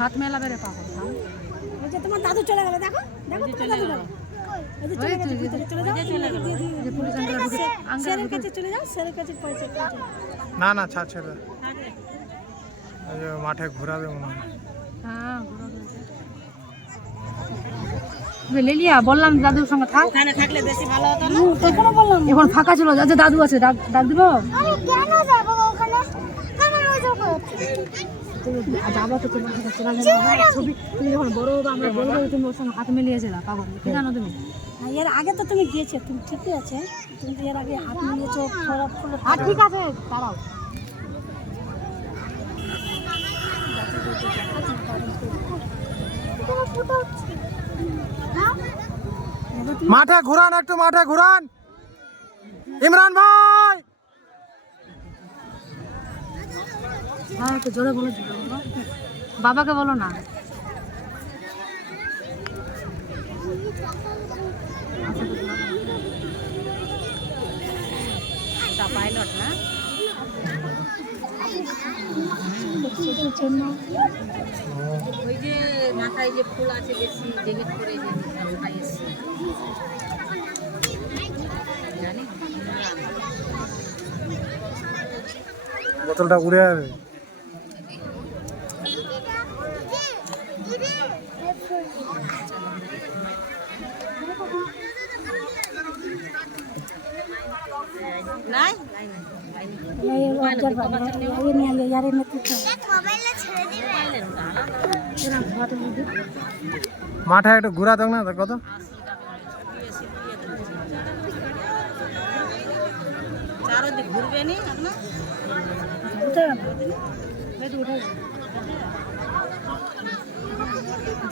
হাত মেলাবে রে পাগল। ওই যে তোমার দাদু চলে গেল, দেখো দেখো তোমার দাদু গেল। ওই যে চলে গেছে, ভিতরে চলে যাও, যে পুলিশ আঙ্কেল স্যারের কাছে চলে যাও, স্যারের কাছে পৌঁছে। না না ছাড় ছেড়ে ওই যে মাঠে ঘোরাবে মনে হয়। হ্যাঁ লিলিয়া বললাম দাদুর সঙ্গে থাক, ওখানে থাকলে বেশি ভালো হতো না। এখনো বললাম এখন ফাঁকা ছিল, যাতে দাদু আছে ডাক দিব। আমি কেন যাব ওখানে, কেন মজা করছি? যাবো তো তোমার সাথে চলে যাবে ছবি। তুমি যখন বড় হবে আমরা বলবো তুমি ওর সঙ্গে হাত মিলিয়েছে না পাগল, কি জানো তুমি? এর আগে তো তুমি গিয়েছো, তুমি ঠিকই আছে, তুমি তো এর আগে হাত নিয়েছো খারাপ করে। আর ঠিক আছে দাঁড়াও। মাঠে ঘুরান, একটু মাঠে ঘুরান ইমরান ভাই। হ্যাঁ একটু জোরে বলো, বাবাকে বলো না। পাইলট না ওই যে মাথায় যে ফুল আছে বেশি জেগে করে জানি বোতলটা উড়ে যাবে। নাই মাঠে একটু ঘুরা থাক না কত ঘুরবে নি আপনার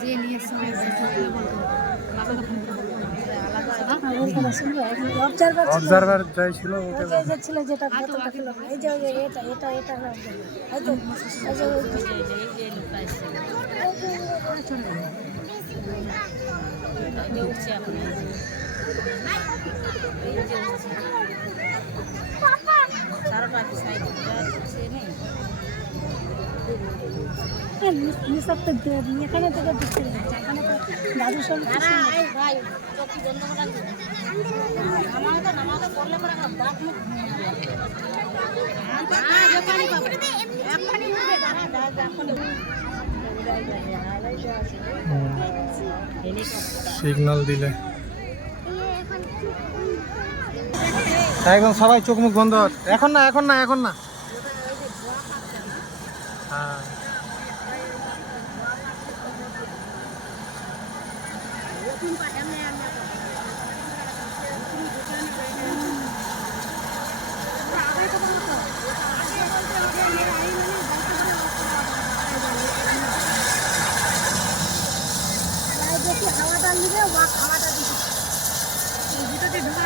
যে নিয়ে অবজারভার যাই ছিল ওকে ছিল যেটা বোতলটা ফেলো, এই যে এটা এটা এটা এই তো এখানে থেকে দিচ্ছে, এখানে তো দাদুর সঙ্গে সিগন্যাল দিলে একদম সবাই চোখ মুখ বন্ধ। এখন না এখন না এখন না। হ্যাঁ হাওয়াটা নিবে, হাওয়াটা দিবে ভিতরে ঢোকা